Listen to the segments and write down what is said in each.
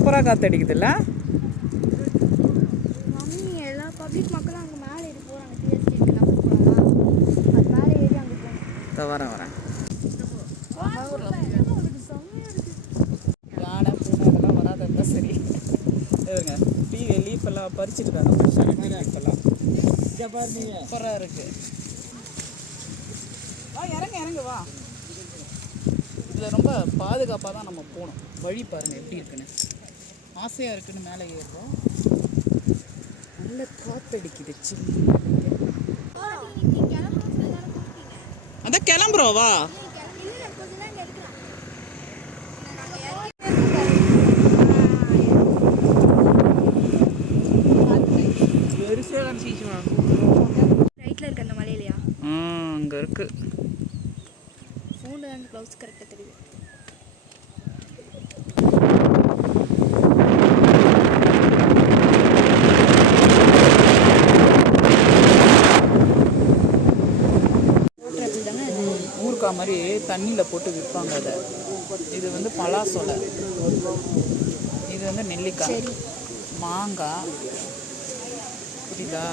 சூப்பராக காற்றடிக்குதுல்ல வரேன் வரேன். இருக்குது யானை பூனை இதெல்லாம் வராதுன்னா சரி. இருங்க. டீ லீஃப் எல்லாம் பறிச்சுட்டு தாங்க லீஃப் எல்லாம் சூப்பராக இருக்கு. வா இறங்க இறங்க வா. இதில் ரொம்ப பாதுகாப்பாக தான் நம்ம போகணும். வழி பாருங்க எப்படி இருக்குன்னு. ஆசையாக இருக்குன்னு மேலே ஏறுறோம். நல்ல காத்தடிக்குது சில்லு அதான் கிளம்புறோம் வா. ரைட்டில் இருக்க அந்த மலையிலையா? ஆ அங்கே இருக்கு. ஃபோனில் அந்த க்ளவுஸ் கரெக்டாக தெரியுது. ஊறுகாய் மாதிரி தண்ணியில் போட்டு விற்பாங்க அதை. இது வந்து பலாசொலை. இது வந்து நெல்லிக்காய். மாங்காய். புரியுதா?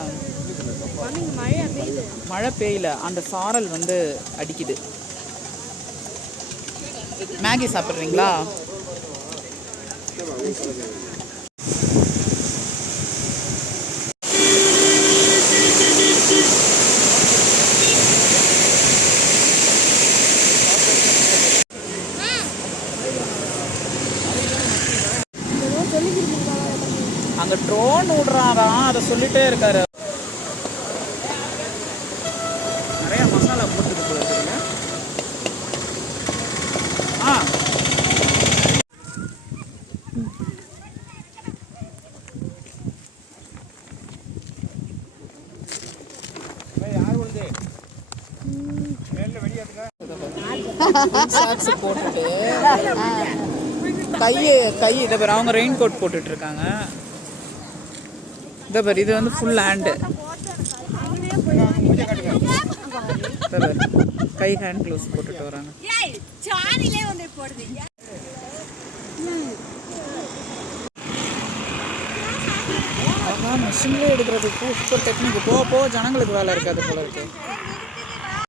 மழை பெய்யல. அந்த சாரல் வந்து அடிக்குது. மேகி சாப்பிட்றீங்களா? அங்க ட்ரோன் விடுறாராம். அதை சொல்லிட்டே இருக்காரு. நிறைய மசாலா போட்டுட்டு போல இருக்குங்க ஆ. சாக்ஸ் போட்டுட்டு. கையை கை இதை பேர் அவங்க ரெயின் கோட் போட்டுட்டு இருக்காங்க. இதை பேர் இது வந்து ஃபுல் ஹேண்டு கை ஹேண்ட் க்ளவுஸ் போட்டுட்டு வராங்க. மிஷின்லேயே எடுக்கிறது. சூப்பர் டெக்னிக் போக போக ஜனங்களுக்கு வேலை இருக்காது போல இருக்கு.